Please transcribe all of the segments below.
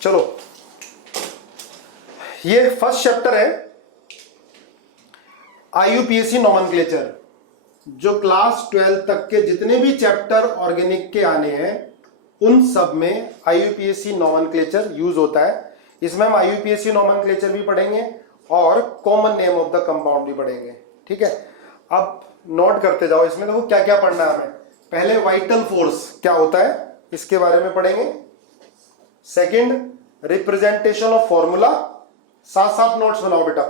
चलो, ये first chapter है आईयूपीएसी नोमेनक्लेचर। जो क्लास 12 तक के जितने भी चैप्टर ऑर्गेनिक के आने हैं उन सब में आईयूपीएसी नोमेनक्लेचर यूज होता है। इसमें हम आईयूपीएसी नोमेनक्लेचर भी पढ़ेंगे और common name of the compound भी पढ़ेंगे। ठीक है, अब नोट करते जाओ। इसमें देखो क्या क्या पढ़ना है हमें। पहले वाइटल फोर्स क्या होता है इसके बारे में पढ़ेंगे। Second, representation of formula. साथ साथ नोट्स बनाओ बेटा,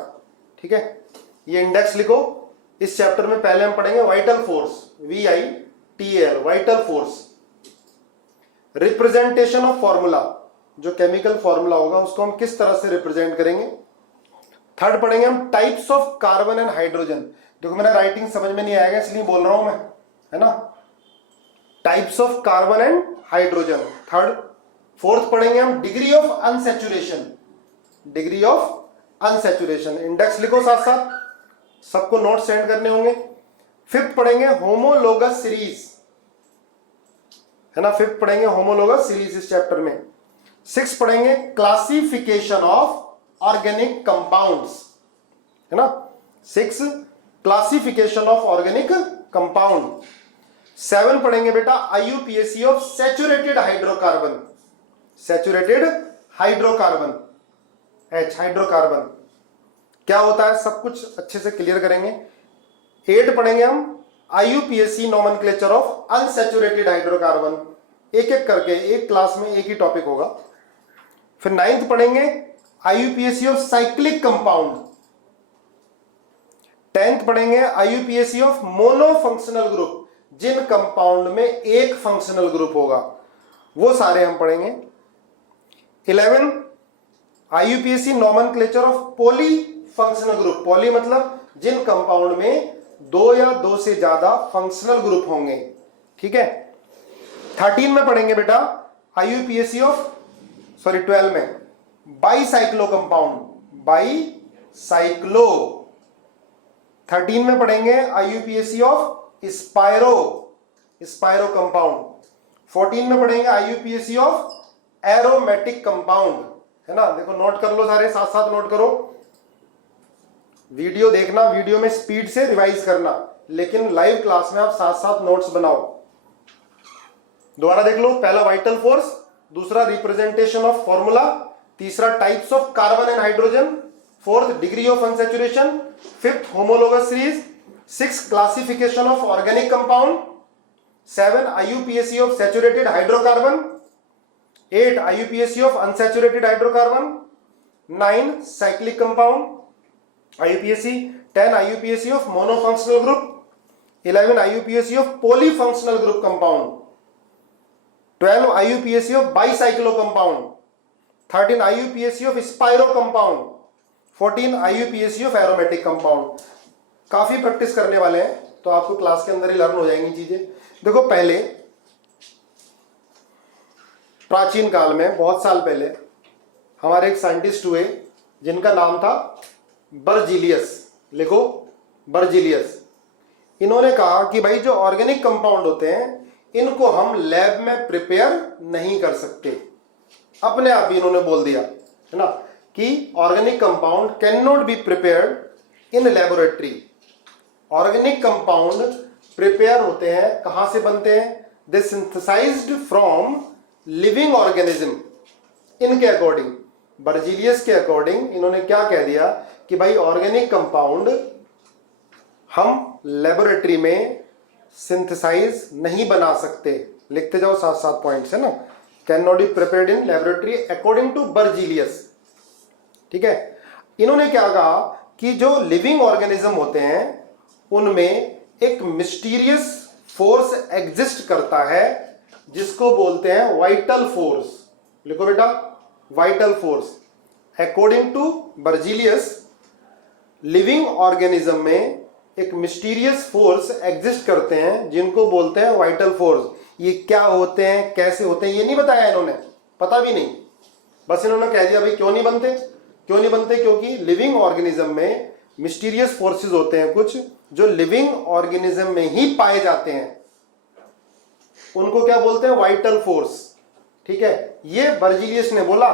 ठीक है। ये इंडेक्स लिखो। इस चैप्टर में पहले हम पढ़ेंगे vital force, VITAL, vital force. Representation of formula, जो केमिकल फॉर्मूला होगा उसको हम किस तरह से रिप्रेजेंट करेंगे। थर्ड पढ़ेंगे हम types of carbon and hydrogen. देखो मेरा राइटिंग समझ में नहीं आएगा इसलिए बोल रहा हूं मैं, है ना। Types of carbon and hydrogen, third. Fourth पढ़ेंगे हम degree of unsaturation, degree of unsaturation. Index लिखो साथ साथ, सबको नोट सेंड करने होंगे। फिफ्थ पढ़ेंगे होमोलोगस सीरीज, है ना। फिफ्थ पढ़ेंगे होमोलोगस सीरीज इस चैप्टर में। सिक्स पढ़ेंगे क्लासिफिकेशन ऑफ ऑर्गेनिक कंपाउंड्स, है ना। Six, classification of organic compound. Seven पढ़ेंगे बेटा IUPAC of saturated hydrocarbon, saturated hydrocarbon, H hydrocarbon क्या होता है सब कुछ अच्छे से क्लियर करेंगे। 8 पढ़ेंगे हम IUPAC nomenclature of unsaturated hydrocarbon, एक एक करके, एक क्लास में एक ही टॉपिक होगा। फिर 9th पढ़ेंगे IUPAC of cyclic compound. 10th पढ़ेंगे आईयूपीएसी ऑफ मोनोफंक्शनल ग्रुप, जिन कंपाउंड में एक फंक्शनल ग्रुप होगा वो सारे हम पढ़ेंगे। 11 IUPAC nomenclature of poly functional group, poly मतलब जिन कंपाउंड में 2 या 2 से ज्यादा फंक्शनल ग्रुप होंगे, ठीक है। 13 में पढ़ेंगे बेटा आईयूपीएसी ऑफ, सॉरी 12 में बाईसाइक्लो कंपाउंड, बाईसाइक्लो। 13 में पढ़ेंगे IUPAC of spiro, spiro compound. 14 में पढ़ेंगे आईयूपीएसी ऑफ एरोमेटिक कंपाउंड, है ना। देखो नोट कर लो सारे, साथ साथ नोट करो। वीडियो देखना, वीडियो में स्पीड से रिवाइज करना, लेकिन लाइव क्लास में आप साथ साथ नोट्स बनाओ। दोबारा देख लो। पहला वाइटल फोर्स, दूसरा रिप्रेजेंटेशन ऑफ फॉर्मूला, तीसरा types of carbon and hydrogen, fourth degree of unsaturation, fifth homologous series, 6 classification of organic compound, 7 IUPAC of saturated hydrocarbon, 8 IUPAC of unsaturated hydrocarbon, 9 cyclic compound IUPAC, 10 IUPAC of monofunctional group, 11 IUPAC of polyfunctional group compound, 12 IUPAC of bicyclo compound, 13 IUPAC of spiro compound, 14 IUPAC of aromatic compound। काफी practice करने वाले हैं तो आपको class के अंदर ही learn हो जाएंगी चीजें। देखो पहले प्राचीन काल में, बहुत साल पहले, हमारे एक साइंटिस्ट हुए जिनका नाम था बर्जीलियस। लिखो बर्जीलियस। इन्होंने कहा कि भाई जो ऑर्गेनिक कंपाउंड होते हैं इनको हम लैब में प्रिपेयर नहीं कर सकते। अपने आप ही इन्होंने बोल दिया, है ना, कि organic compound can not be prepared in laboratory. Organic compound prepare होते हैं, कहां से बनते हैं, दे सिंथेसाइज्ड फ्रॉम लिविंग ऑर्गेनिज्म। इनके अकॉर्डिंग, बर्जीलियस के अकॉर्डिंग इन्होंने क्या कह दिया कि भाई ऑर्गेनिक कंपाउंड हम लेबोरेटरी में सिंथेसाइज नहीं बना सकते। लिखते जाओ साथ साथ पॉइंट्स, है ना। Can not be prepared in laboratory according to Berzelius, ठीक है। इन्होंने क्या कहा कि जो लिविंग ऑर्गेनिज्म होते हैं उनमें एक मिस्टीरियस फोर्स एग्जिस्ट करता है जिसको बोलते हैं वाइटल फोर्स। लिखो बेटा vital force. According to Berzelius living organism में एक मिस्टीरियस फोर्स एग्जिस्ट करते हैं जिनको बोलते हैं वाइटल फोर्स। ये क्या होते हैं, कैसे होते हैं, ये नहीं बताया इन्होंने, पता भी नहीं, बस इन्होंने कह दिया भाई क्यों नहीं बनते। क्यों नहीं बनते? क्योंकि लिविंग ऑर्गेनिज्म में मिस्टीरियस फोर्सेस होते हैं कुछ जो लिविंग ऑर्गेनिज्म में ही पाए जाते हैं, उनको क्या बोलते हैं, वाइटल फोर्स। ठीक है, ये बर्जीलियस ने बोला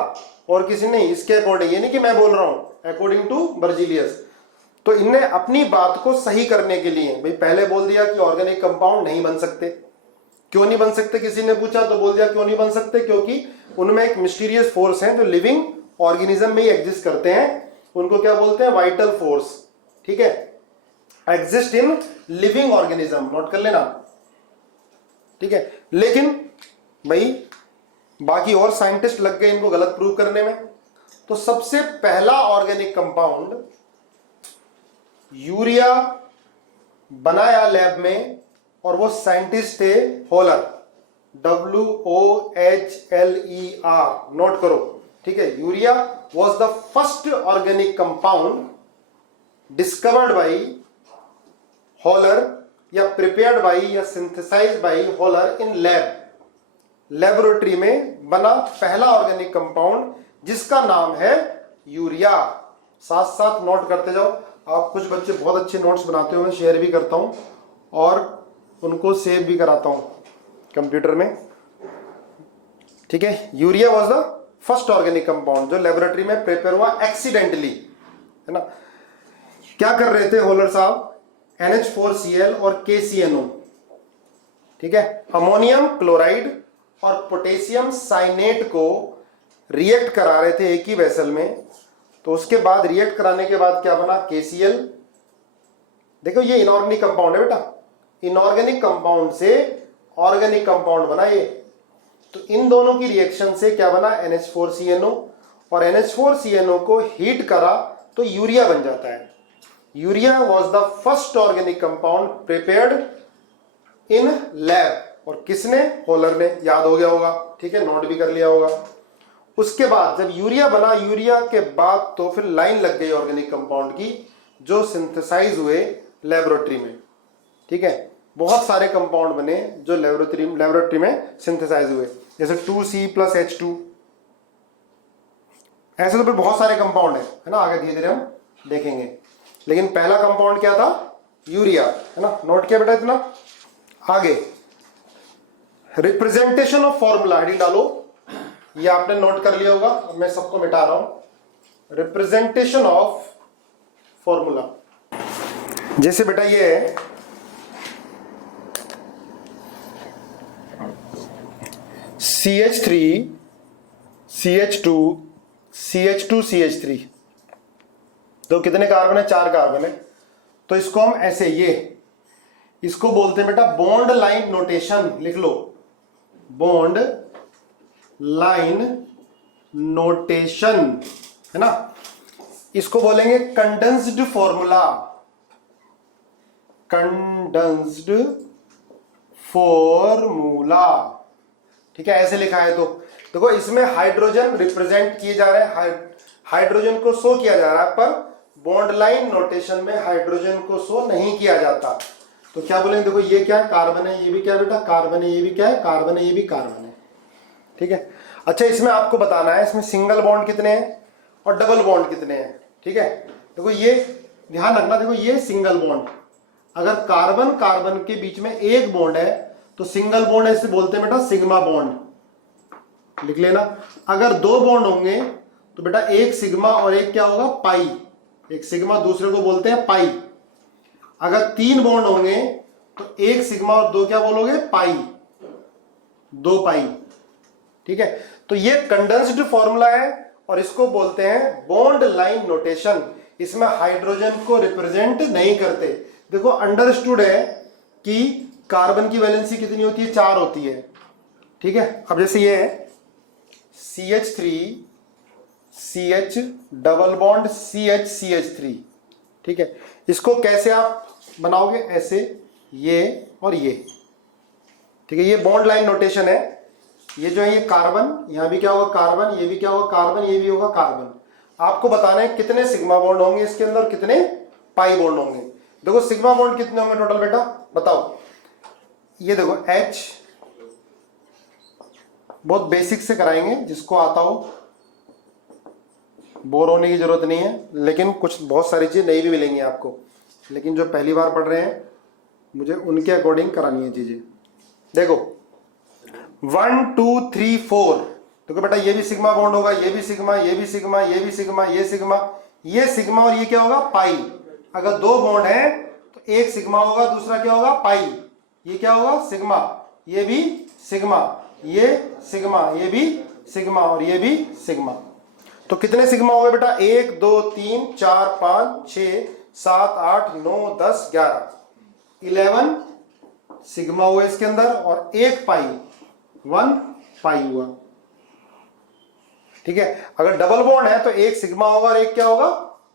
और किसी ने इसके अकॉर्डिंग, ये नहीं कि मैं बोल रहा हूं, अकॉर्डिंग टू बर्जीलियस। तो इनने अपनी बात को सही करने के लिए भाई पहले बोल दिया कि ऑर्गेनिक कंपाउंड नहीं बन सकते। क्यों नहीं बन सकते किसी ने पूछा तो बोल दिया क्यों नहीं बन सकते, क्योंकि उनमें एक मिस्टीरियस फोर्स है जो लिविंग ऑर्गेनिज्म में ही एग्जिस्ट करते हैं, उनको क्या बोलते हैं, वाइटल फोर्स। ठीक है, exist in living organism, note कर लेना। ठीक है, लेकिन भाई बाकी और साइंटिस्ट लग गए इनको गलत प्रूव करने में। तो सबसे पहला ऑर्गेनिक कंपाउंड यूरिया बनाया लैब में, और वो साइंटिस्ट थे होलर, WOHLER, नोट करो। ठीक है, urea was the first organic compound discovered by Wohler या प्रिपेयर्ड बाई या synthesized by Wohler in lab. Laboratory में बना पहला ऑर्गेनिक कंपाउंड जिसका नाम है यूरिया। साथ साथ नोट करते जाओ, आप कुछ बच्चे बहुत अच्छे नोट्स बनाते हो, मैं शेयर भी करता हूं और उनको सेव भी कराता हूं कंप्यूटर में। ठीक है, urea was the first organic compound जो लेबोरेटरी में प्रिपेयर हुआ एक्सीडेंटली, है ना। क्या कर रहे थे होलर साहब, NH4Cl और KCNO, ठीक है, अमोनियम क्लोराइड और पोटेशियम साइनेट को रिएक्ट करा रहे थे एक ही वेसल में। तो उसके बाद रिएक्ट कराने के बाद क्या बना, KCl। देखो ये इनऑर्गेनिक कंपाउंड है बेटा, इनऑर्गेनिक कंपाउंड से ऑर्गेनिक कंपाउंड बना ये। तो इन दोनों की रिएक्शन से क्या बना, NH4CNO, और NH4CNO को हीट करा तो यूरिया बन जाता है। Urea was the first organic compound prepared in lab, और किसने, होलर ने, याद हो गया होगा। ठीक है, नोट भी कर लिया होगा। उसके बाद जब यूरिया बना, यूरिया के बाद तो फिर लाइन लग गई ऑर्गेनिक कंपाउंड की जो सिंथेसाइज हुए लेबोरेटरी में। ठीक है, बहुत सारे कंपाउंड बने जो लेबोरेटरी में सिंथेसाइज हुए, जैसे 2C+H2, ऐसे तो फिर बहुत सारे कंपाउंड है ना, आगे धीरे धीरे हम देखेंगे। लेकिन पहला कंपाउंड क्या था, यूरिया, है ना। नोट किया बेटा इतना। आगे रिप्रेजेंटेशन ऑफ फॉर्मूला, हेडिंग डालो, ये आपने नोट कर लिया होगा, मैं सबको मिटा रहा हूं। रिप्रेजेंटेशन ऑफ फॉर्मूला, जैसे बेटा ये है CH3 CH2 CH2 CH3, तो कितने कार्बन है, 4 कार्बन है। तो इसको हम ऐसे, ये इसको बोलते हैं बेटा बॉन्ड लाइन नोटेशन, लिख लो, बॉन्ड लाइन नोटेशन, है ना। इसको बोलेंगे कंडेंस्ड फॉर्मूला, कंडेंस्ड फॉर्मूला। ठीक है, ऐसे लिखा है। तो देखो इसमें हाइड्रोजन रिप्रेजेंट किए जा रहे हैं, हाइड्रोजन को शो किया जा रहा है, पर बॉन्ड लाइन नोटेशन में हाइड्रोजन को शो नहीं किया जाता। तो क्या बोलेंगे, देखो ये क्या है, कार्बन है, ये भी क्या है बेटा, कार्बन है, ये भी क्या है, कार्बन है, ये भी कार्बन है। ठीक है, अच्छा इसमें आपको बताना है इसमें सिंगल बॉन्ड कितने हैं और डबल बॉन्ड कितने हैं। ठीक है, देखो ये ध्यान रखना, देखो ये सिंगल बॉन्ड, अगर कार्बन कार्बन के बीच में एक बॉन्ड है तो सिंगल बॉन्ड ऐसे बोलते हैं बेटा सिग्मा बॉन्ड, लिख लेना। अगर 2 बॉन्ड होंगे तो बेटा एक सिग्मा और एक क्या होगा, पाई, एक सिग्मा दूसरे को बोलते हैं पाई। अगर 3 बॉन्ड होंगे तो एक सिग्मा और 2 क्या बोलोगे, पाई, 2 पाई। ठीक है, तो ये कंडेंस्ड फॉर्मूला है और इसको बोलते हैं बॉन्ड लाइन नोटेशन। इसमें हाइड्रोजन को रिप्रेजेंट नहीं करते। देखो अंडरस्टूड है कि कार्बन की वैलेंसी कितनी होती है, 4 होती है। ठीक है, अब जैसे ये है CH3 CH double bond CH CH3। ठीक है, इसको कैसे आप बनाओगे, ऐसे, ये और ये। ठीक है, ये बॉन्ड लाइन नोटेशन है। ये जो है ये कार्बन, यहां भी क्या होगा कार्बन, ये भी क्या होगा कार्बन, ये भी होगा कार्बन। आपको बताना है कितने सिग्मा बॉन्ड होंगे इसके अंदर, कितने पाई बॉन्ड होंगे। देखो सिग्मा बॉन्ड कितने होंगे टोटल बेटा, बताओ। ये देखो H, बहुत बेसिक से कराएंगे, जिसको आता हो, बोर होने की जरूरत नहीं है, लेकिन कुछ बहुत सारी चीजें नई भी मिलेंगी आपको, लेकिन जो पहली बार पढ़ रहे हैं मुझे उनके अकॉर्डिंग करानी है चीजें। देखो 1 2 3 4, देखो बेटा ये भी सिग्मा बॉन्ड होगा, ये भी सिग्मा, ये भी सिग्मा, ये भी सिग्मा, ये सिग्मा, ये सिग्मा, और ये क्या होगा पाई। अगर दो बॉन्ड है तो एक सिग्मा होगा, दूसरा क्या होगा पाई। ये क्या होगा सिग्मा, ये भी सिग्मा, ये सिग्मा, ये भी सिग्मा, और ये भी सिग्मा। तो कितने सिग्मा हो गए बेटा, 1 2 3 4 5 6 7 8 9 10 11 सिग्मा हुआ इसके अंदर, और एक पाई 1 पाई हुआ। ठीक है, अगर डबल बॉन्ड है तो एक सिग्मा होगा और एक क्या होगा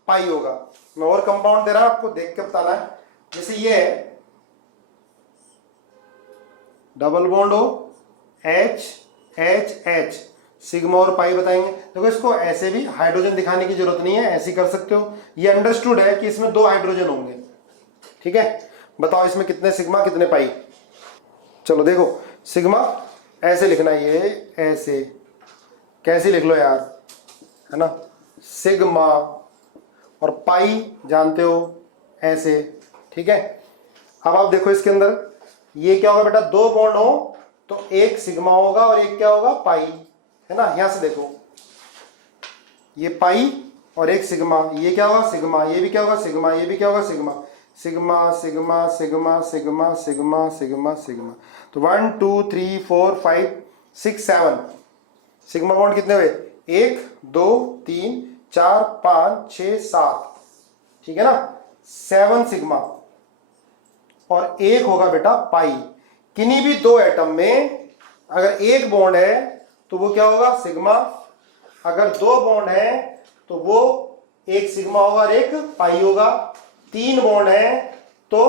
पाई होगा। मैं और कंपाउंड दे रहा हूं, आपको देख के बताना है। जैसे ये है डबल बॉन्ड हो, H H H, सिग्मा और पाई बताएंगे। देखो इसको ऐसे भी हाइड्रोजन दिखाने की जरूरत नहीं है, ऐसे कर सकते हो। ये अंडरस्टूड है कि इसमें 2 हाइड्रोजन होंगे। ठीक है, बताओ इसमें कितने सिग्मा कितने पाई। चलो देखो, सिग्मा ऐसे लिखना, ये ऐसे कैसे लिख लो यार, है ना, सिग्मा, और पाई जानते हो ऐसे। ठीक है, अब आप देखो इसके अंदर ये क्या होगा बेटा, 2 बॉन्ड हो तो एक सिग्मा होगा और एक क्या होगा पाई, है ना। यहां से देखो ये पाई और एक सिग्मा, ये क्या होगा सिग्मा, ये भी क्या होगा सिग्मा, ये भी क्या होगा sigma, sigma sigma sigma sigma sigma sigma sigma. तो 1 2 3 4 5 6 7 सिग्मा बॉन्ड कितने हुए, 1 2 3 4 5 6 7, ठीक है ना, 7 सिग्मा, और एक होगा बेटा पाई। किन्हीं भी 2 एटम में अगर एक बॉन्ड है तो वो क्या होगा सिग्मा, अगर 2 बॉन्ड है तो वो एक सिग्मा होगा और एक पाई होगा। 3 बॉन्ड है तो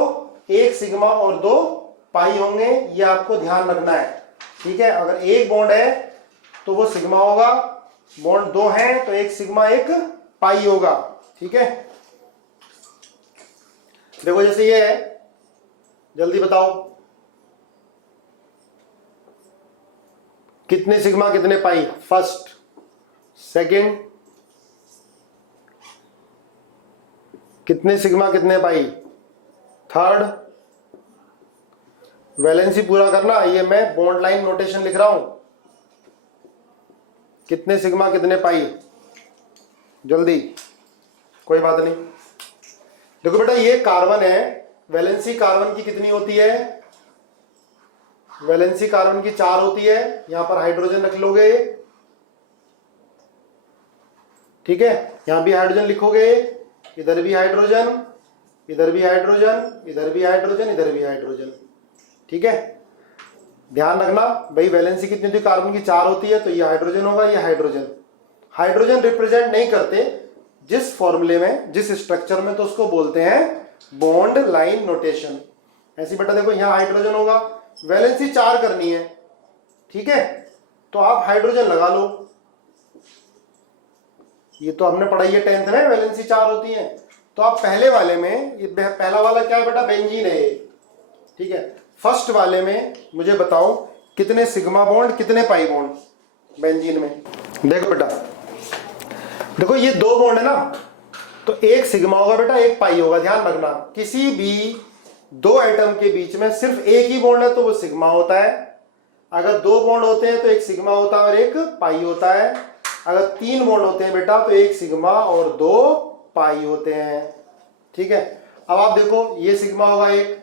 एक सिग्मा और 2 पाई होंगे, ये आपको ध्यान रखना है। ठीक है, अगर एक बॉन्ड है तो वो सिग्मा होगा, बॉन्ड 2 है तो एक सिग्मा एक पाई होगा। ठीक है, देखो जैसे ये है, जल्दी बताओ कितने सिग्मा कितने पाई, फर्स्ट सेकंड, कितने सिग्मा कितने पाई, थर्ड। वैलेंसी पूरा करना, ये मैं बॉन्ड लाइन नोटेशन लिख रहा हूं, कितने सिग्मा कितने पाई, जल्दी, कोई बात नहीं। देखो बेटा ये कार्बन है, वैलेंसी कार्बन की कितनी होती है, वैलेंसी कार्बन की 4 होती है। यहां पर हाइड्रोजन रख लोगे, ठीक है, यहां भी हाइड्रोजन लिखोगे, इधर भी हाइड्रोजन, इधर भी हाइड्रोजन, इधर भी हाइड्रोजन, इधर भी हाइड्रोजन। ठीक है, ध्यान रखना भाई, वैलेंसी कितनी होती है कार्बन की 4 होती है, तो ये हाइड्रोजन होगा, ये हाइड्रोजन। हाइड्रोजन रिप्रेजेंट नहीं करते जिस फॉर्मूले में, जिस स्ट्रक्चर में, तो उसको बोलते हैं बॉन्ड लाइन नोटेशन। ऐसी बेटा देखो यहां हाइड्रोजन होगा, वैलेंसी 4 करनी है, ठीक है, तो आप हाइड्रोजन लगा लो। ये तो हमने पढ़ाई है 10th में, वैलेंसी 4 होती है। तो आप पहले वाले में, ये पहला वाला क्या है बेटा, बेंजीन है, ठीक है। फर्स्ट वाले में मुझे बताओ कितने सिग्मा बॉन्ड कितने पाई बॉन्ड बेंजीन में। देखो बेटा, देखो ये 2 बॉन्ड है ना, तो एक सिग्मा होगा बेटा, एक पाई होगा। ध्यान रखना, किसी भी 2 एटम के बीच में सिर्फ एक ही बॉन्ड है तो वो सिग्मा होता है। अगर 2 बॉन्ड होते हैं तो एक सिग्मा होता है और एक पाई होता है। अगर 3 बॉन्ड होते हैं बेटा तो एक सिग्मा और 2 पाई होते हैं। ठीक है, अब आप देखो ये सिग्मा होगा एक,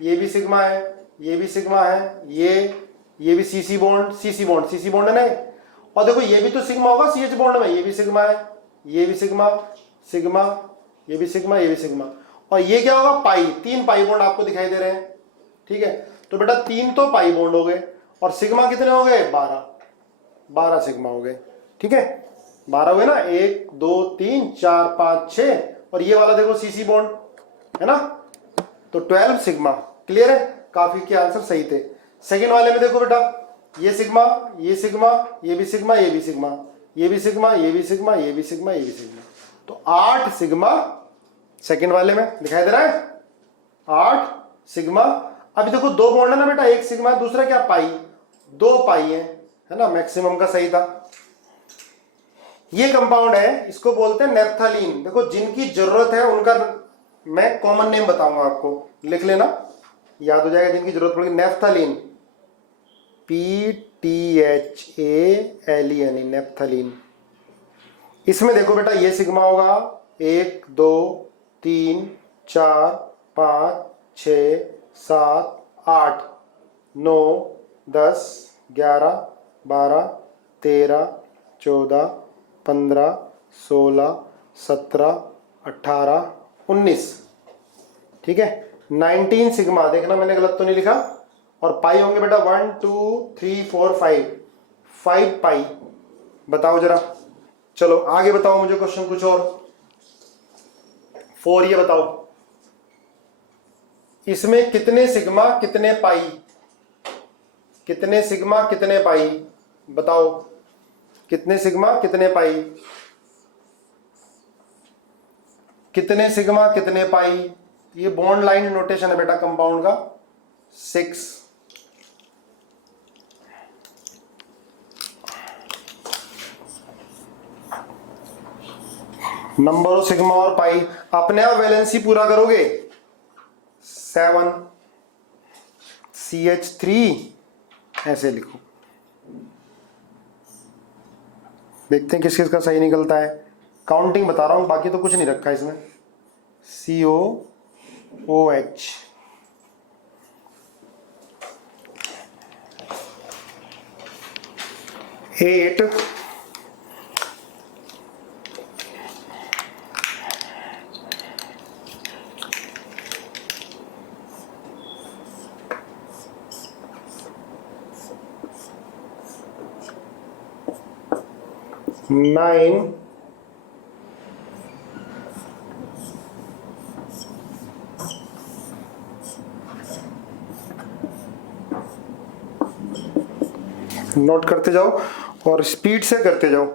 ये भी सिग्मा है, ये भी सिग्मा है, ये भी सीसी बॉन्ड, सीसी बॉन्ड है ना। और देखो ये भी तो सिग्मा होगा सीएच बॉन्ड में, ये भी सिग्मा है, ये भी सिग्मा, सिग्मा, ये भी सिग्मा, ये भी सिग्मा, और ये क्या होगा पाई। 3 पाई बॉन्ड आपको दिखाई दे रहे हैं। ठीक है, तो बेटा 3 तो पाई बॉन्ड हो गए, और सिग्मा कितने हो गए, 12 सिग्मा हो गए। ठीक है, 12 हुए ना, 1 2 3 4 5 6, और ये वाला देखो सीसी बॉन्ड है ना, तो 12 सिग्मा। क्लियर है, काफी के आंसर सही थे। सेकेंड वाले में देखो बेटा, ये सिग्मा, ये सिग्मा, ये भी सिग्मा, ये भी सिग्मा, ये भी सिग्मा, ये भी सिग्मा, ये भी सिग्मा, ये भी सिग्मा, तो 8 सिग्मा सेकेंड वाले में दिखाई दे रहा है, 8 सिग्मा। अभी देखो 2 बॉन्ड है ना बेटा, एक सिग्मा दूसरा क्या पाई, 2 पाई है ना, मैक्सिमम का सही था। ये कंपाउंड है, इसको बोलते हैं नेप्थलीन। देखो जिनकी जरूरत है उनका मैं कॉमन नेम बताऊंगा आपको, लिख लेना, याद हो जाएगा जिनकी जरूरत पड़ेगी। Naphthalene, PTHALEN, naphthalene. इसमें देखो बेटा ये सिग्मा होगा 1 2 3 4 5 6 7 8 9 10 11 12 13 14 15 16 17 18 19, ठीक है। 19 सिग्मा, देखना मैंने गलत तो नहीं लिखा। और पाई होंगे बेटा 1 2 3 4 5 पाई। बताओ जरा, चलो आगे बताओ मुझे क्वेश्चन कुछ और। 4 ये बताओ, इसमें कितने सिग्मा कितने पाई, कितने सिग्मा कितने पाई, बताओ कितने सिग्मा कितने पाई, कितने सिग्मा कितने पाई। ये बॉन्ड लाइन नोटेशन है बेटा कंपाउंड का। 6। नंबर ऑफ सिग्मा और पाई, अपने आप वैलेंसी पूरा करोगे। 7 CH3 ऐसे लिखो, देखते हैं किस किस का सही निकलता है। काउंटिंग बता रहा हूं, बाकी तो कुछ नहीं रखा इसमें। COOH, एट 9 नोट करते जाओ और स्पीड से करते जाओ।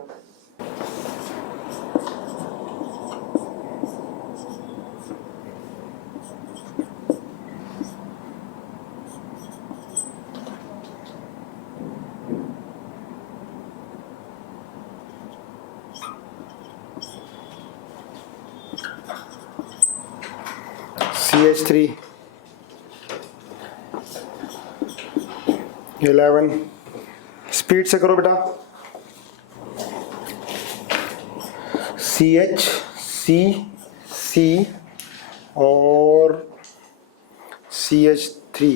CH3 11, स्पीड से करो बेटा। CH C और CH3,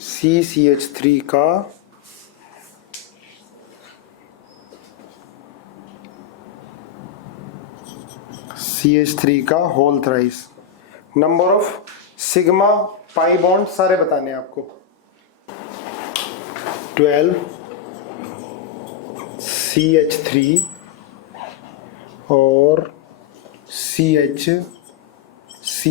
CH3 का CH3 का whole thrice. Number of sigma pi bond सारे बताने हैं आपको। 12 CH3 और CH C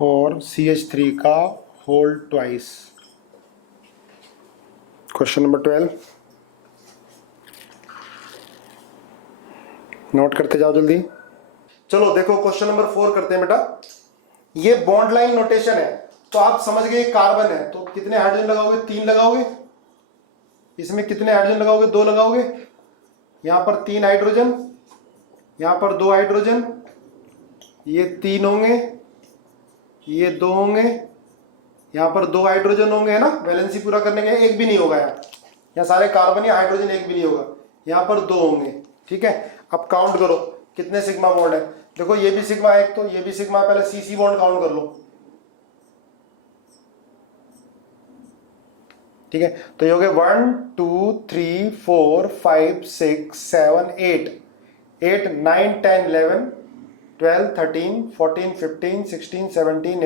और CH3 का whole twice. Question number 12 note करते जाओ जल्दी। चलो देखो क्वेश्चन नंबर 4 करते हैं बेटा। ये बॉन्ड लाइन नोटेशन है, तो आप समझ गए कार्बन है, तो कितने हाइड्रोजन लगाओगे? 3 लगाओगे। इसमें कितने हाइड्रोजन लगाओगे? 2 लगाओगे। यहां पर 3 हाइड्रोजन, यहां पर 2 हाइड्रोजन, ये 3 होंगे, ये 2 होंगे, यहां पर 2 हाइड्रोजन होंगे, है ना। वैलेंसी पूरा करने के एक भी नहीं होगा यहाँ सारे कार्बन या हाइड्रोजन एक भी नहीं होगा। यहां पर 2 होंगे, ठीक है। अब काउंट करो कितने सिग्मा बॉन्ड है। देखो ये भी सिग्मा है, एक तो ये भी सिग्मा, पहले CC बॉन्ड काउंट कर लो, ठीक है। तो ये हो गए 1 2 3 4 5 6 7 8 8 9 10 11 12 13 14 15 16 17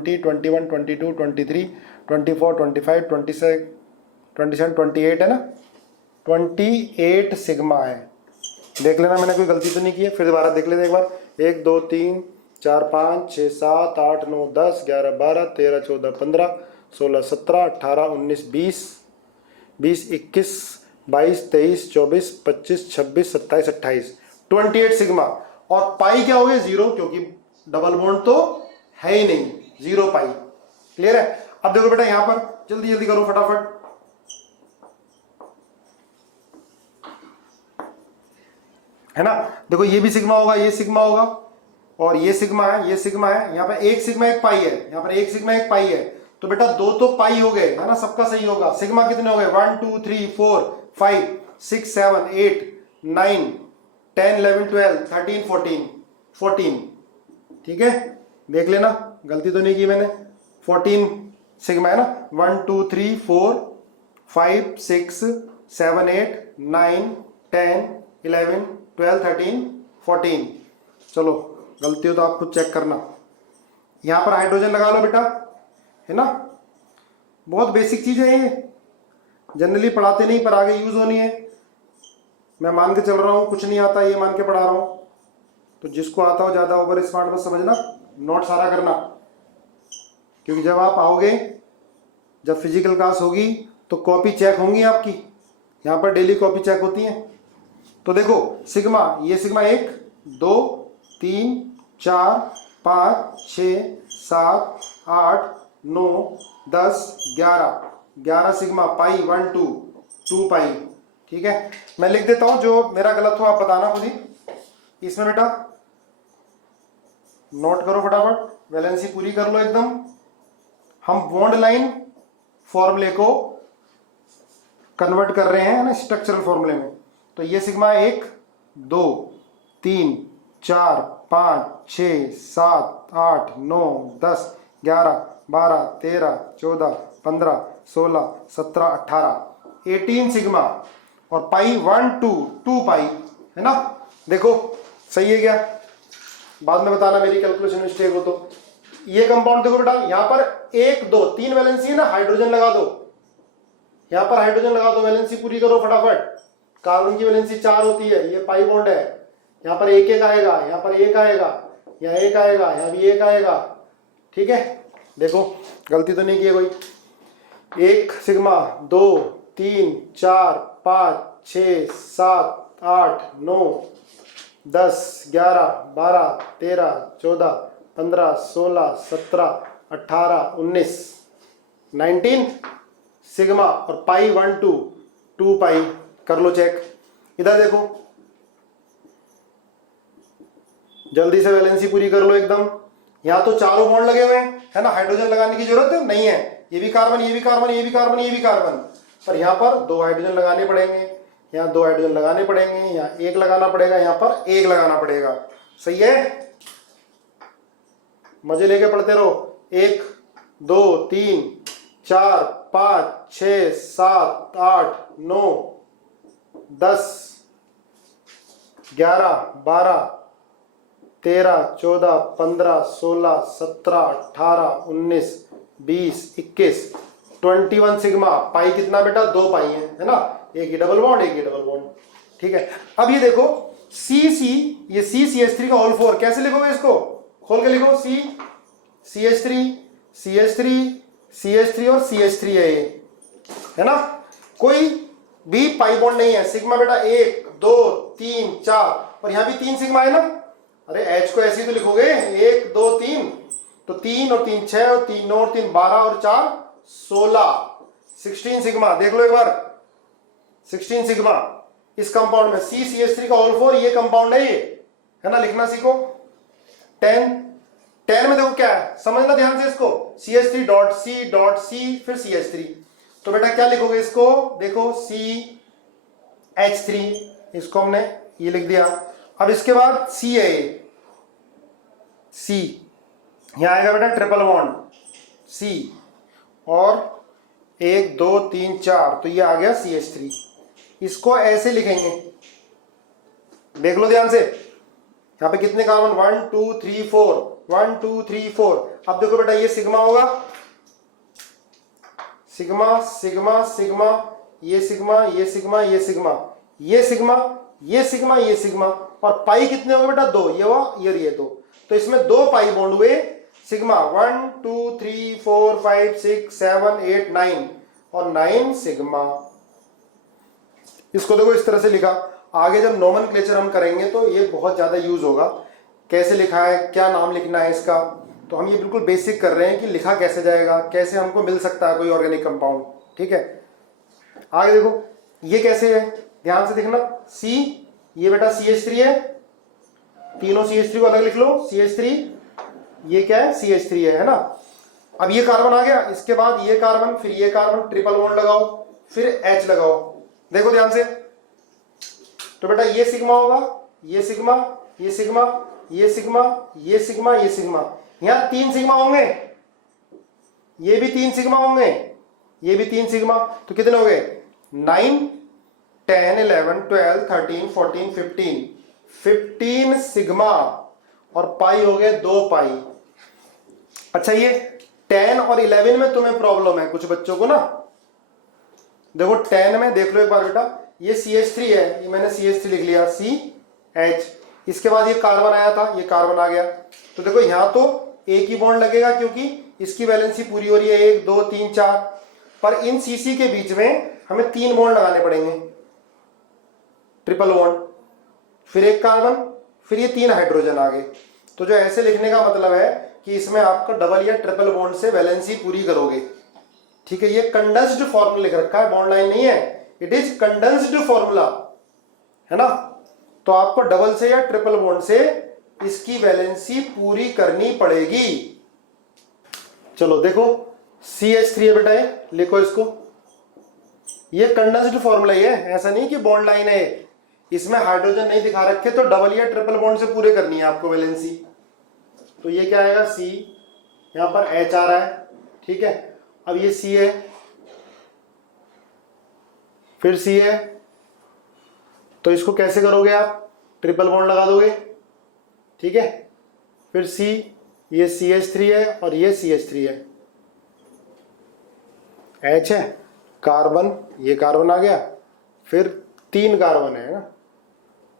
18 19 20 21 22 23 24 25 26 27 28 है ना। 28 सिग्मा है। देख लेना मैंने कोई गलती तो नहीं की है, फिर दोबारा देख लेते एक बार। 1 2 3 4 5 6 7 8 9 10 11 12 13 14 15 16 17 18 19 20 21 22 23 24 25 26 27 28 28 सिग्मा। और पाई क्या हो गया? 0, क्योंकि डबल बॉन्ड तो है ही नहीं, 0 पाई। क्लियर है। अब देखो बेटा यहां पर जल्दी जल्दी करो फटाफट। है ना, देखो ये भी सिग्मा होगा, ये सिग्मा होगा, और ये सिग्मा है, ये सिग्मा है, यहाँ पे एक सिग्मा एक पाई है, यहाँ पर एक सिग्मा एक पाई है, तो बेटा दो तो पाई हो गए है ना, सबका सही होगा। सिग्मा कितने हो गए 1 2 3 4 5 6 7 8 9 10 11 12 13 14 14, ठीक है, देख लेना गलती तो नहीं की मैंने। 14 सिग्मा है ना, 1 2 3 4 5 6 7 8 9 10 11 12 13 14। चलो गलती हो तो आप खुद चेक करना। यहां पर हाइड्रोजन लगा लो बेटा, है ना, बहुत बेसिक चीज है ये, जनरली पढ़ाते नहीं पर आगे यूज होनी है। मैं मान के चल रहा हूं कुछ नहीं आता, ये मान के पढ़ा रहा हूं, तो जिसको आता हो ज्यादा ओवर स्मार्ट बस समझना, नोट सारा करना, क्योंकि जब आप आओगे, जब फिजिकल क्लास होगी तो कॉपी चेक होंगी आपकी, यहाँ पर डेली कॉपी चेक होती है। तो देखो सिग्मा, ये सिग्मा 1 2 3 4 5 6 7 8 9 10 11 11 सिग्मा पाई 1 2 2 पाई, ठीक है। मैं लिख देता हूं, जो मेरा गलत हो आप बताना खुद ही। इसमें बेटा नोट करो फटाफट, वैलेंसी पूरी कर लो एकदम। हम बॉन्ड लाइन फॉर्मूले को कन्वर्ट कर रहे हैं ना स्ट्रक्चरल फॉर्मूले में। तो ये सिग्मा 1 2 3 4 5 6 7 8 9 10 11 12 13 14 15 16 17 18 18 सिग्मा और पाई 1 2 2 पाई, है ना। देखो सही है क्या, बाद में बताना मेरी कैलकुलेशन मिस्टेक हो तो। ये कंपाउंड देखो बेटा, यहां पर 1 2 3 वैलेंसी है ना, हाइड्रोजन लगा दो, यहां पर हाइड्रोजन लगा दो, वैलेंसी पूरी करो फटाफट। कार्बन की वैलेंसी 4 होती है, ये पाई बॉन्ड है, यहां पर एक एक आएगा, यहां पर एक आएगा, यहां एक आएगा, यहां भी एक आएगा, ठीक है। देखो गलती तो नहीं की है कोई। 1 सिग्मा 2 3 4 5 6 7 8 9 10 11 12 13 14 15 16 17 18 19 19 सिग्मा और पाई 1 2 2 पाई, कर लो चेक। इधर देखो जल्दी से वैलेंसी पूरी कर लो एकदम। यहां तो चारों बॉन्ड लगे हुए हैं, है ना, हाइड्रोजन लगाने की जरूरत नहीं है, ये भी कार्बन, ये भी कार्बन, ये भी कार्बन, ये भी कार्बन, पर यहां पर 2 हाइड्रोजन लगाने पड़ेंगे, यहाँ 2 हाइड्रोजन लगाने पड़ेंगे, यहाँ 1 लगाना पड़ेगा, यहाँ पर 1 लगाना पड़ेगा, सही है। मजे लेके पढ़ते रहो। 1 2 3 4 5 6 7 8 9 10 11 12 13 14 15 16 17 18 19 20 21 21 सिग्मा, पाई कितना बेटा 2 पाई है ना, एक ही डबल बॉन्ड, एक ही डबल बॉन्ड, ठीक है। अब ये देखो सी सी, ये CCH3 का होल 4 कैसे लिखोगे, इसको खोल के लिखो, CH3 CH3 CH3 और CH3 है ये, है ना, कोई भी पाई बॉन्ड नहीं है। सिग्मा बेटा 1 2 3 4 और यहां भी 3 सिग्मा है ना, अरे H को ऐसे ही तो लिखोगे 1 2 3, तो 3 और 3 6 और 3 9 और 3 12 और 4 16 16 सिग्मा, देख लो एक बार 16 सिग्मा इस कंपाउंड में। CCH3 का होल 4 ये कंपाउंड है ये, है ना, लिखना सीखो। 10 में देखो क्या है, समझना ध्यान से इसको, CH3 डॉट C फिर CH3, तो बेटा क्या लिखोगे इसको, देखो CH3, इसको हमने ये लिख दिया। अब इसके बाद C है ये, C यहां आएगा बेटा ट्रिपल बॉन्ड C और 1 2 3 4, तो ये आ गया CH3। इसको ऐसे लिखेंगे, देख लो ध्यान से, यहां पे कितने कार्बन 1 2 3 4 1 2 3 4। अब देखो बेटा ये सिग्मा होगा, सिग्मा सिग्मा सिग्मा, ये सिग्मा ये सिग्मा ये सिग्मा ये सिग्मा ये सिग्मा ये सिग्मा, और पाई कितने होंगे बेटा 2, ये हुआ ये 2, तो इसमें 2 पाई बॉन्ड हुए। सिग्मा 1 2 3 4 5 6 7 8 9 और 9 सिग्मा। इसको देखो इस तरह से लिखा, आगे जब नोमेनक्लेचर हम करेंगे तो ये बहुत ज्यादा यूज होगा, कैसे लिखा है, क्या नाम लिखना है इसका, तो हम ये बिल्कुल बेसिक कर रहे हैं कि लिखा कैसे जाएगा, कैसे हमको मिल सकता है कोई ऑर्गेनिक कंपाउंड, ठीक है। आगे देखो ये कैसे है, ध्यान से देखना, C ये बेटा CH3 है, तीनों CH3 को अलग लिख लो, CH3, ये क्या है, CH3 है ना। अब ये कार्बन आ गया, इसके बाद ये कार्बन, फिर ये कार्बन, ट्रिपल बॉन्ड लगाओ, फिर H लगाओ। देखो ध्यान से, तो बेटा ये सिग्मा होगा, ये सिग्मा, ये सिग्मा, ये सिग्मा, ये सिग्मा, ये सिग्मा, यहां 3 सिग्मा होंगे, ये भी 3 सिग्मा होंगे, ये भी 3 सिग्मा, तो कितने हो गए 9 10 11 12 13 14 15 सिग्मा, और पाई हो गए 2 पाई। अच्छा ये 10 और 11 में तुम्हें प्रॉब्लम है कुछ बच्चों को ना, देखो 10 में देख लो एक बार बेटा, ये CH3 है, ये मैंने CH3 लिख लिया, CH, इसके बाद ये कार्बन आया था, ये कार्बन आ गया, तो देखो यहां तो एक ही बॉन्ड लगेगा क्योंकि इसकी वैलेंसी पूरी हो रही है 1 2 3 4, पर इन CC के बीच में हमें 3 बॉन्ड लगाने पड़ेंगे, ट्रिपल बॉन्ड, फिर एक कार्बन, फिर ये 3 हाइड्रोजन आ गए। तो जो ऐसे लिखने का मतलब है कि इसमें आपका डबल या ट्रिपल बॉन्ड से वैलेंसी पूरी करोगे, ठीक है। ये कंडेंस्ड फॉर्मूला लिख रखा है, बॉन्ड लाइन नहीं है, इट इज कंडेंस्ड फॉर्मूला, है ना। तो आपको डबल से या ट्रिपल बॉन्ड से इसकी वैलेंसी पूरी करनी पड़ेगी। चलो देखो CH3 है बेटा, ये लिखो इसको, ये कंडेंस्ड फॉर्मूला ही है, ऐसा नहीं कि बॉन्ड लाइन है, इसमें हाइड्रोजन नहीं दिखा रखे, तो डबल या ट्रिपल बॉन्ड से पूरे करनी है आपको वैलेंसी। तो ये क्या आएगा C, यहां पर H आ रहा है, ठीक है। अब ये C है, फिर C है, तो इसको कैसे करोगे आप, ट्रिपल बॉन्ड लगा दोगे, ठीक है। फिर C, ये CH3 है और ये CH3 है, H है, कार्बन, ये कार्बन आ गया, फिर 3 कार्बन है ना,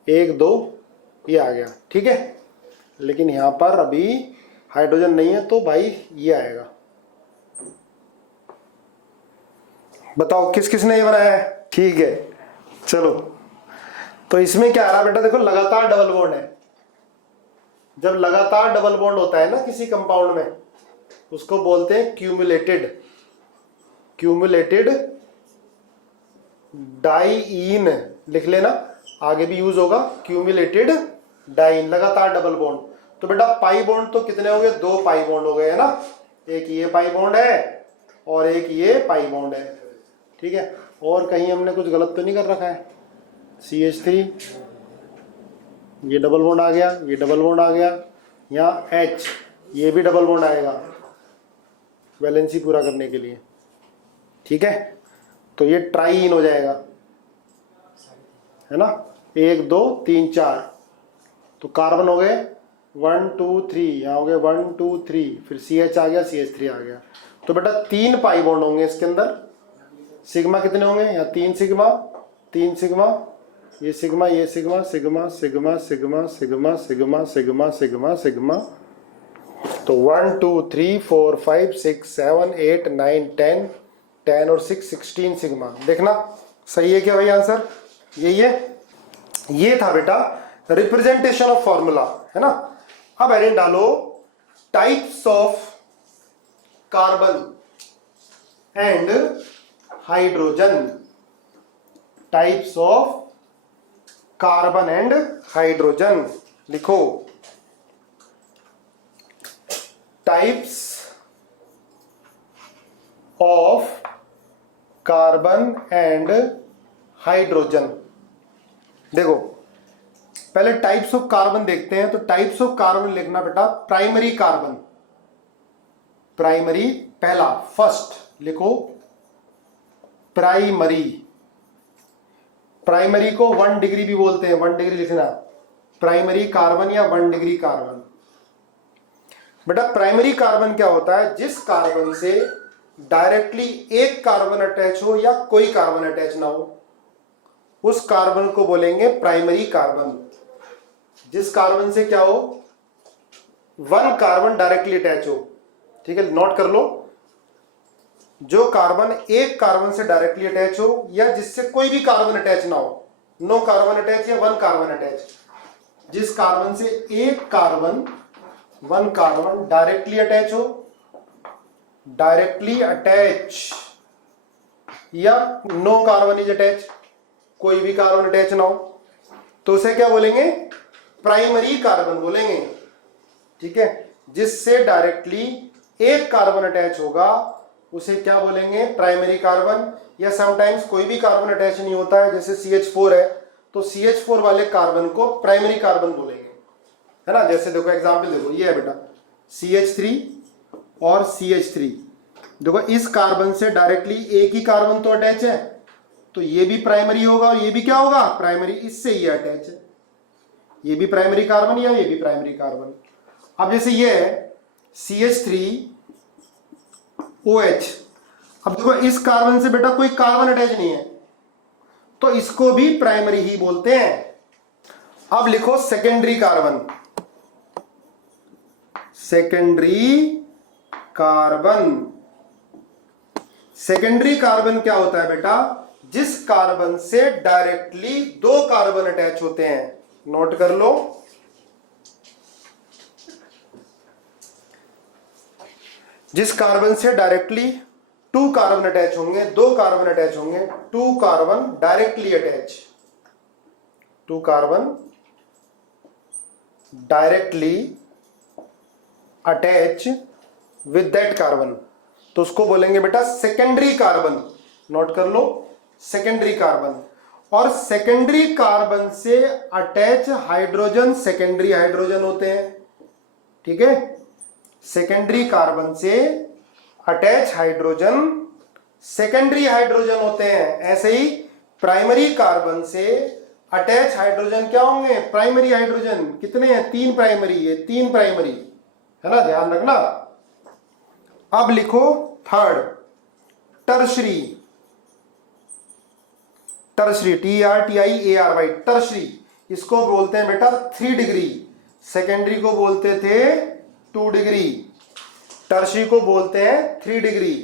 1 2 ये आ गया, ठीक है। लेकिन यहां पर अभी हाइड्रोजन नहीं है, तो भाई ये आएगा। बताओ किस किस ने ये बनाया है, ठीक है। चलो तो इसमें क्या आ रहा है बेटा, देखो लगातार डबल बॉन्ड है, जब लगातार डबल बॉन्ड होता है ना किसी कंपाउंड में, उसको बोलते हैं क्यूमुलेटेड, क्यूमुलेटेड डाइईन लिख लेना, आगे भी यूज होगा, क्यूमुलेटेड डाइईन, लगातार डबल बॉन्ड। तो बेटा पाई बॉन्ड तो कितने हो गए, 2 पाई बॉन्ड हो गए, है ना, एक ये पाई बॉन्ड है और एक ये पाई बॉन्ड है, ठीक है। और कहीं हमने कुछ गलत तो नहीं कर रखा है, CH3, ये डबल बॉन्ड आ गया, ये डबल बॉन्ड आ गया, यहाँ H, ये भी डबल बॉन्ड आएगा वैलेंसी पूरा करने के लिए, ठीक है। तो ये ट्राईन हो जाएगा, है ना, 1 2 3 4, तो कार्बन हो गए 1 2 3, यहाँ हो गए 1 2 3, फिर CH आ गया, CH3 आ गया। तो बेटा 3 पाई बॉन्ड होंगे इसके अंदर, सिग्मा कितने होंगे, यहाँ 3 सिग्मा, 3 सिग्मा, ये सिग्मा, ये sigma, sigma sigma sigma sigma sigma sigma sigma sigma, तो 1 2 3 4 5 6 7 8 9 10, 10 और 6 16 सिग्मा। देखना सही है क्या भाई आंसर, यही है। ये था बेटा रिप्रेजेंटेशन ऑफ फॉर्मूला, है ना। अब हेडिंग डालो types of carbon and hydrogen, types of carbon and hydrogen लिखो, types of carbon and hydrogen. देखो पहले टाइप्स ऑफ कार्बन देखते हैं, तो टाइप्स ऑफ कार्बन लिखना बेटा, प्राइमरी कार्बन, प्राइमरी पहला, फर्स्ट लिखो प्राइमरी, प्राइमरी को 1 डिग्री भी बोलते हैं, 1 डिग्री लिखना, प्राइमरी कार्बन या 1 डिग्री कार्बन। बेटा प्राइमरी कार्बन क्या होता है, जिस कार्बन से डायरेक्टली एक कार्बन अटैच हो या कोई कार्बन अटैच ना हो, उस कार्बन को बोलेंगे प्राइमरी कार्बन। जिस कार्बन से क्या हो, 1 कार्बन डायरेक्टली अटैच हो, ठीक है, नोट कर लो, जो कार्बन एक कार्बन से डायरेक्टली अटैच हो या जिससे कोई भी कार्बन अटैच ना हो, नो कार्बन अटैच या 1 कार्बन अटैच, जिस कार्बन से एक कार्बन 1 कार्बन डायरेक्टली अटैच हो, डायरेक्टली अटैच या नो कार्बन इज अटैच, कोई भी कार्बन अटैच ना हो, तो उसे क्या बोलेंगे, प्राइमरी कार्बन बोलेंगे, ठीक है। जिससे डायरेक्टली एक कार्बन अटैच होगा उसे क्या बोलेंगे, प्राइमरी कार्बन। या समटाइम्स कोई भी कार्बन अटैच नहीं होता है, जैसे CH4 है तो CH4 वाले कार्बन को प्राइमरी कार्बन बोलेंगे, है ना। जैसे देखो एग्जांपल देखो, ये है बेटा CH3 और CH3, देखो इस कार्बन से डायरेक्टली एक ही कार्बन तो अटैच है, तो ये भी प्राइमरी होगा और ये भी क्या होगा, प्राइमरी, इससे ये अटैच है, ये भी प्राइमरी कार्बन या ये भी प्राइमरी कार्बन। अब जैसे ये है CH3OH, अब देखो इस कार्बन से बेटा कोई कार्बन अटैच नहीं है, तो इसको भी प्राइमरी ही बोलते हैं। अब लिखो secondary carbon, secondary carbon. Secondary carbon क्या होता है बेटा, जिस कार्बन से डायरेक्टली दो कार्बन अटैच होते हैं, नोट कर लो। जिस कार्बन से डायरेक्टली टू कार्बन अटैच होंगे, दो कार्बन अटैच होंगे, two carbon directly attach, two carbon directly attach with that carbon, तो उसको बोलेंगे बेटा सेकेंडरी कार्बन। नोट कर लो, सेकेंडरी कार्बन। और सेकेंडरी कार्बन से अटैच हाइड्रोजन सेकेंडरी हाइड्रोजन होते हैं, ठीक है। सेकेंडरी कार्बन से अटैच हाइड्रोजन सेकेंडरी हाइड्रोजन होते हैं। ऐसे ही प्राइमरी कार्बन से अटैच हाइड्रोजन क्या होंगे, प्राइमरी हाइड्रोजन। कितने हैं, तीन प्राइमरी, ये तीन प्राइमरी है ना, ध्यान रखना। अब लिखो third, tertiary, tertiary TRTIARY, tertiary. इसको बोलते हैं बेटा 3 डिग्री, सेकेंडरी को बोलते थे 2 डिग्री, टर्शरी को बोलते हैं 3 डिग्री।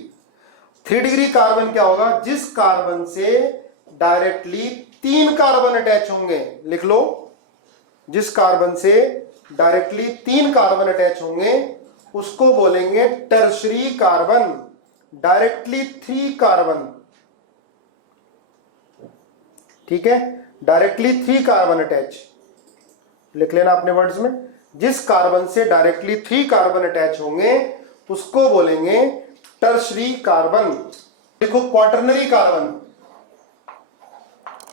3 डिग्री कार्बन क्या होगा, जिस कार्बन से डायरेक्टली 3 कार्बन अटैच होंगे, लिख लो, जिस कार्बन से डायरेक्टली 3 कार्बन अटैच होंगे उसको बोलेंगे टर्शरी कार्बन, डायरेक्टली 3 कार्बन, ठीक है, डायरेक्टली 3 कार्बन अटैच, लिख लेना अपने वर्ड्स में। जिस कार्बन से डायरेक्टली 3 कार्बन अटैच होंगे उसको बोलेंगे टर्शरी कार्बन। देखो quaternary carbon,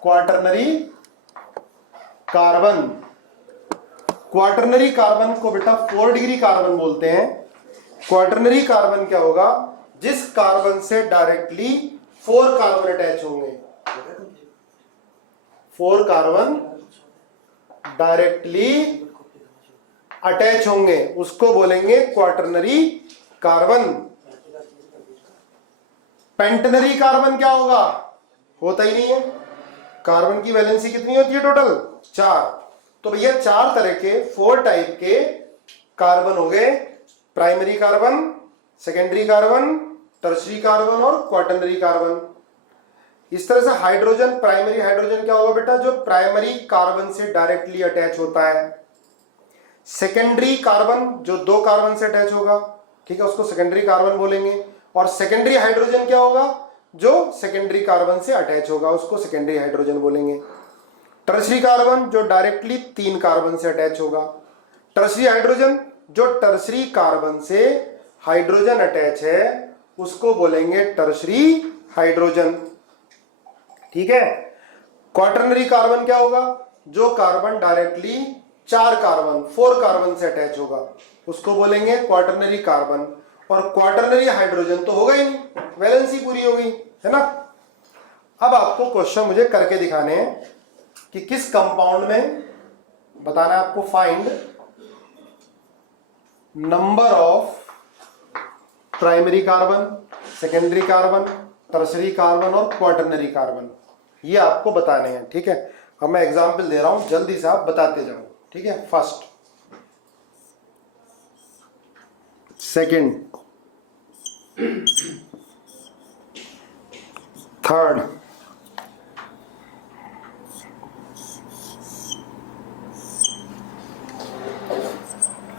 quaternary carbon, quaternary carbon को बेटा 4 डिग्री कार्बन बोलते हैं। क्वाटरनरी कार्बन क्या होगा, जिस कार्बन से डायरेक्टली 4 कार्बन अटैच होंगे, 4 कार्बन डायरेक्टली अटैच होंगे उसको बोलेंगे क्वाटरनरी कार्बन। पेंटनरी कार्बन क्या होगा, होता ही नहीं है। कार्बन की वैलेंसी कितनी होती है टोटल, 4। तो भैया 4 तरह के 4 टाइप के कार्बन हो गए, primary carbon, secondary carbon, tertiary carbon और क्वाटरनरी कार्बन। इस तरह से हाइड्रोजन, प्राइमरी हाइड्रोजन क्या होगा बेटा, जो प्राइमरी कार्बन से डायरेक्टली अटैच होता है। सेकेंडरी कार्बन जो 2 कार्बन से अटैच होगा, ठीक है, उसको सेकेंडरी कार्बन बोलेंगे। और सेकेंडरी हाइड्रोजन क्या होगा, जो सेकेंडरी कार्बन से अटैच होगा उसको सेकेंडरी हाइड्रोजन बोलेंगे। टर्शरी कार्बन जो डायरेक्टली 3 कार्बन से अटैच होगा। टर्शरी हाइड्रोजन जो टर्शरी कार्बन से हाइड्रोजन अटैच है उसको बोलेंगे टर्शरी हाइड्रोजन, ठीक है। क्वाटरनरी कार्बन क्या होगा, जो कार्बन डायरेक्टली 4 कार्बन 4 कार्बन से अटैच होगा उसको बोलेंगे क्वाटरनरी कार्बन। और क्वाटरनरी हाइड्रोजन तो होगा ही नहीं, वैलेंसी पूरी हो गई, है ना। अब आपको क्वेश्चन मुझे करके दिखाने हैं कि किस कंपाउंड में, बताना है आपको, find number of primary carbon, secondary carbon, tertiary carbon और क्वाटरनरी कार्बन, ये आपको बताने हैं, ठीक है। अब मैं एग्जांपल दे रहा हूं, जल्दी से आप बताते जाओ, ठीक है। First, second, third,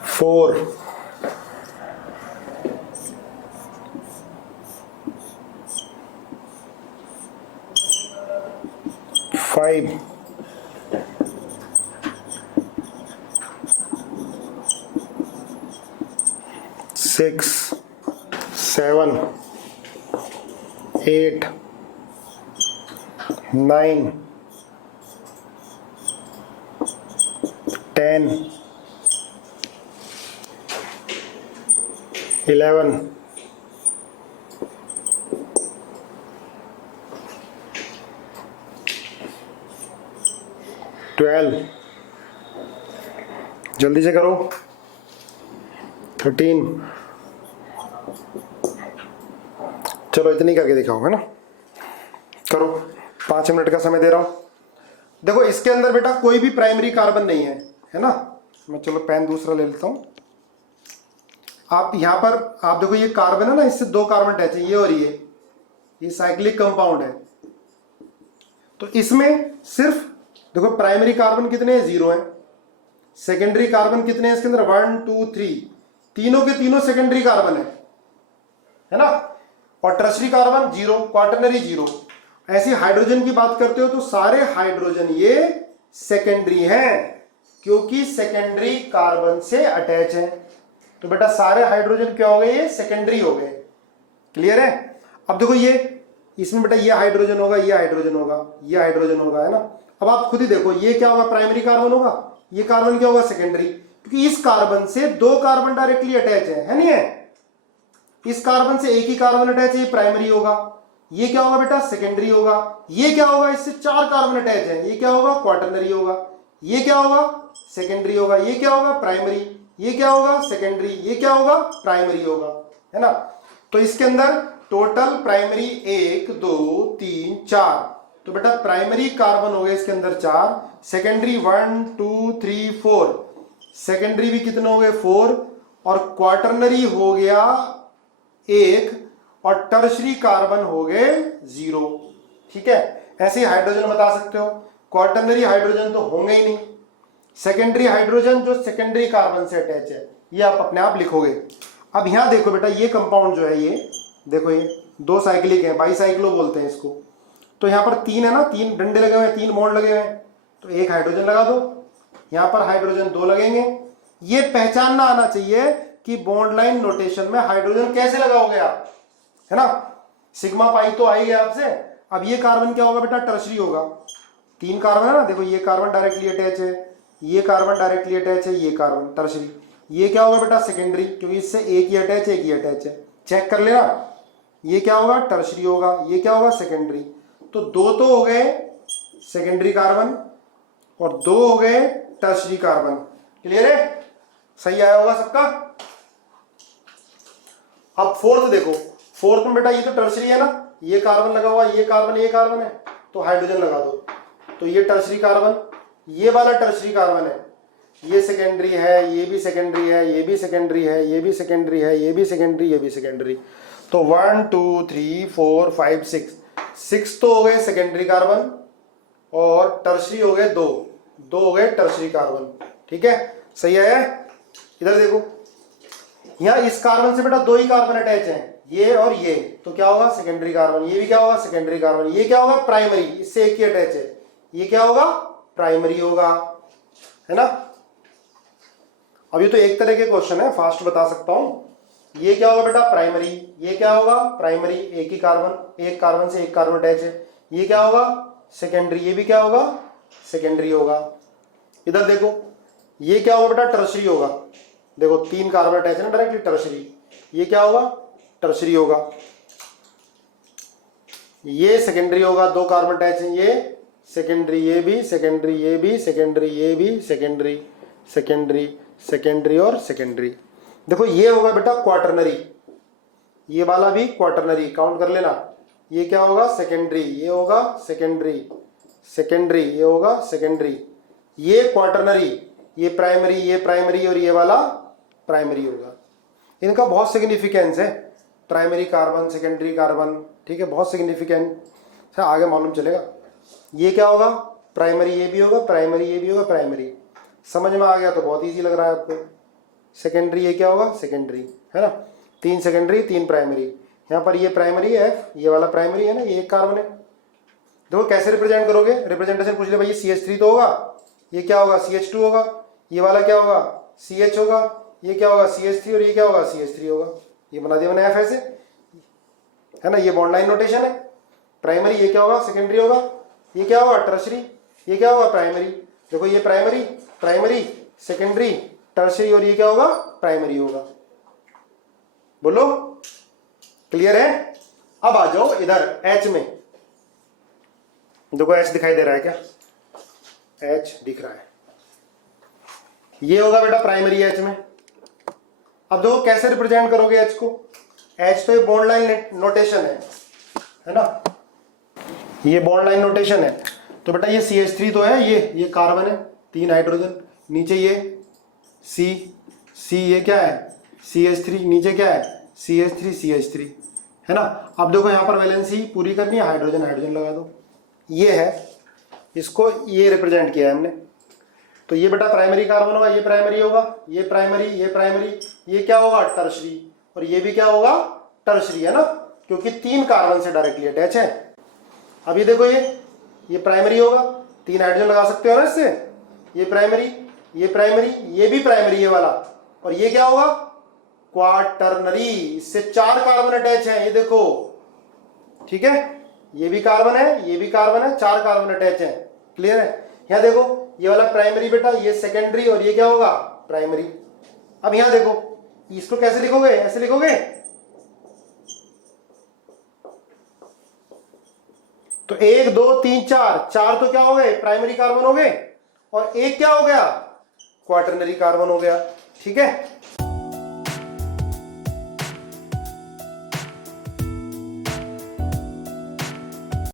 four, five, 6 7 8 9 10 11 12 जल्दी से करो 13 चलो इतनी करके दिखाओ है ना। करो 5 मिनट का समय दे रहा हूं। देखो इसके अंदर बेटा कोई भी प्राइमरी कार्बन नहीं है ना। मैं चलो पेन दूसरा ले लेता हूं। आप यहां पर आप देखो ये कार्बन है ना, इससे 2 कार्बन अटैच है, ये और ये साइक्लिक कंपाउंड है। तो इसमें सिर्फ देखो प्राइमरी कार्बन कितने हैं, 0 है। सेकेंडरी कार्बन कितने हैं इसके अंदर, 1 2 3, तीनों के तीनों सेकेंडरी कार्बन है ना। और टर्शरी कार्बन 0, क्वाटरनरी 0। ऐसी हाइड्रोजन की बात करते हो तो सारे हाइड्रोजन ये सेकेंडरी हैं, क्योंकि सेकेंडरी कार्बन से अटैच है। तो बेटा सारे हाइड्रोजन क्या हो गए, ये सेकेंडरी हो गए। क्लियर है। अब देखो ये इसमें बेटा ये हाइड्रोजन होगा, ये हाइड्रोजन होगा, ये हाइड्रोजन होगा, है ना। अब आप खुद ही देखो ये क्या होगा, प्राइमरी कार्बन होगा, ये कार्बन क्या होगा, सेकेंडरी, क्योंकि इस कार्बन से 2 कार्बन डायरेक्टली अटैच है नहीं है। इस कार्बन से एक ही कार्बन अटैच है, ये प्राइमरी होगा। ये क्या होगा बेटा, सेकेंडरी होगा। ये क्या होगा, इससे 4 कार्बन अटैच है, ये क्या होगा, क्वाटरनरी होगा। ये क्या होगा, सेकेंडरी होगा। ये क्या होगा, प्राइमरी। ये क्या होगा, सेकेंडरी। ये क्या होगा, प्राइमरी होगा, है ना। तो इसके अंदर टोटल प्राइमरी 1 2 3 4, तो बेटा प्राइमरी कार्बन हो गए इसके अंदर 4, सेकेंडरी 1 2 3 4, सेकेंडरी भी कितने हो गए 4, और क्वाटरनरी हो गया 1, और टर्शरी कार्बन हो गए 0। ठीक है। ऐसे हाइड्रोजन बता सकते हो। क्वाटरनरी हाइड्रोजन तो होंगे ही नहीं। सेकेंडरी हाइड्रोजन जो सेकेंडरी कार्बन से अटैच है, ये आप अपने आप लिखोगे। अब यहां देखो बेटा ये कंपाउंड जो है, ये देखो ये 2 साइक्लिक है, बाईसाइक्लो बोलते हैं इसको। तो यहाँ पर 3 है ना, 3 डंडे लगे हुए हैं, 3 बॉन्ड लगे हुए हैं, तो 1 हाइड्रोजन लगा दो। यहाँ पर हाइड्रोजन 2 लगेंगे। ये पहचानना आना चाहिए कि बॉन्ड लाइन नोटेशन में हाइड्रोजन कैसे लगाओगे आप, है ना। सिग्मा पाई तो आई है आपसे। अब ये कार्बन क्या होगा बेटा, टर्शरी होगा। 3 कार्बन है ना, देखो ये कार्बन डायरेक्टली अटैच है, ये कार्बन डायरेक्टली अटैच है, ये कार्बन टर्शरी। ये क्या होगा बेटा, सेकेंडरी, क्योंकि इससे एक ही अटैच है, एक ही अटैच है। चेक कर लेना, ये क्या होगा, टर्शरी होगा। ये क्या होगा, सेकेंडरी। तो 2 तो हो गए सेकेंडरी कार्बन और 2 हो गए टर्शरी कार्बन। क्लियर है, सही आया होगा सबका। अब फोर्थ देखो, फोर्थ में बेटा ये तो टर्शरी है ना, ये कार्बन लगा हुआ, ये कार्बन है, तो हाइड्रोजन लगा दो। तो ये टर्शरी कार्बन, ये वाला टर्शरी कार्बन है, ये सेकेंडरी है, ये भी सेकेंडरी है, ये भी सेकेंडरी है, ये भी सेकेंडरी है, ये भी सेकेंडरी, ये भी सेकेंडरी। तो 1 2 3 4 5 6 तो हो गए सेकेंडरी कार्बन, और टर्शरी हो गए 2 हो गए टर्शरी कार्बन। ठीक है, सही है। इधर देखो, यहाँ इस कार्बन से बेटा 2 ही कार्बन अटैच हैं, ये और ये, तो क्या होगा, सेकेंडरी कार्बन। ये भी क्या होगा, सेकेंडरी कार्बन। ये क्या होगा, प्राइमरी, इससे एक ही अटैच है, ये क्या होगा, प्राइमरी होगा, है ना। अभी तो एक तरह के क्वेश्चन है, फास्ट बता सकता हूं। ये क्या होगा बेटा, प्राइमरी। ये क्या होगा, प्राइमरी, एक ही कार्बन, एक कार्बन से एक कार्बन अटैच है। ये क्या होगा, सेकेंडरी। ये भी क्या होगा, सेकेंडरी होगा। इधर देखो, ये क्या होगा बेटा, टर्शरी होगा। देखो 3 कार्बन अटैच है ना डायरेक्टली, टर्शरी। ये क्या होगा, टर्शरी होगा। ये सेकेंडरी होगा, 2 कार्बन अटैच है, ये सेकेंडरी, ये भी सेकेंडरी, ये भी सेकेंडरी, ये भी सेकेंडरी, सेकेंडरी, सेकेंडरी और सेकेंडरी। देखो ये होगा बेटा क्वाटरनरी, ये वाला भी क्वाटरनरी, काउंट कर लेना। ये क्या होगा, सेकेंडरी, ये होगा सेकेंडरी, सेकेंडरी, ये होगा सेकेंडरी, ये क्वाटरनरी, ये प्राइमरी और ये वाला प्राइमरी होगा। इनका बहुत सिग्निफिकेंस है, प्राइमरी कार्बन, सेकेंडरी कार्बन। ठीक है, बहुत सिग्निफिकेंट है, आगे मालूम चलेगा। ये क्या होगा, प्राइमरी, ये भी होगा प्राइमरी, ये भी होगा प्राइमरी। समझ में आ गया तो बहुत इजी लग रहा है आपको। सेकेंडरी, ये क्या होगा, सेकेंडरी, है ना। 3 सेकेंडरी 3 प्राइमरी। यहाँ पर ये प्राइमरी है, ये वाला प्राइमरी है ना, ये एक कार्बन है। देखो कैसे रिप्रेजेंट करोगे, रिप्रेजेंटेशन पूछ ले भाई, CH3 तो होगा, ये क्या होगा, CH2 होगा, ये वाला क्या होगा, CH होगा, ये क्या होगा CH3 और ये क्या होगा CH3 होगा। ये बना दिया मैंने F ऐसे, है ना। ये बॉन्ड लाइन नोटेशन है। प्राइमरी ये क्या होगा सेकेंडरी होगा, ये क्या होगा टर्शरी, ये क्या होगा प्राइमरी। देखो ये प्राइमरी, प्राइमरी सेकेंडरी टर्शरी, और ये क्या होगा प्राइमरी होगा। बोलो क्लियर है। अब आ जाओ इधर H में। देखो H दिखाई दे रहा है क्या, H दिख रहा है। ये होगा बेटा प्राइमरी H में। अब देखो कैसे रिप्रेजेंट करोगे H को। H तो ये बॉन्ड लाइन नोटेशन है ना, ये बॉन्ड लाइन नोटेशन है। तो बेटा ये CH3 तो है, ये कार्बन है, 3 हाइड्रोजन, नीचे ये C ये क्या है CH3, नीचे क्या है CH3 है ना। अब देखो यहाँ पर वैलेंसी पूरी करनी है, हाइड्रोजन हाइड्रोजन लगा दो। ये है, इसको ये रिप्रेजेंट किया है हमने। तो ये बेटा प्राइमरी कार्बन होगा, ये प्राइमरी होगा, ये प्राइमरी, ये प्राइमरी, ये क्या होगा टर्शरी, और ये भी क्या होगा टर्शरी, है ना, क्योंकि 3 कार्बन से डायरेक्टली अटैच है। अब ये देखो ये प्राइमरी होगा, 3 हाइड्रोजन लगा सकते हो ना इससे। ये प्राइमरी, ये प्राइमरी, ये भी प्राइमरी ये वाला, और ये क्या होगा क्वाटरनरी, इससे 4 कार्बन अटैच हैं, ये देखो, ठीक है। ये भी कार्बन है, ये भी कार्बन है, 4 कार्बन अटैच हैं। क्लियर है। यहां देखो ये वाला प्राइमरी बेटा, ये सेकेंडरी, और ये क्या होगा प्राइमरी। अब यहां देखो इसको कैसे लिखोगे, ऐसे लिखोगे। तो 1 2 3 4 तो क्या हो गए प्राइमरी कार्बन हो गए, और एक क्या हो गया क्वाटरनरी कार्बन हो गया, ठीक है।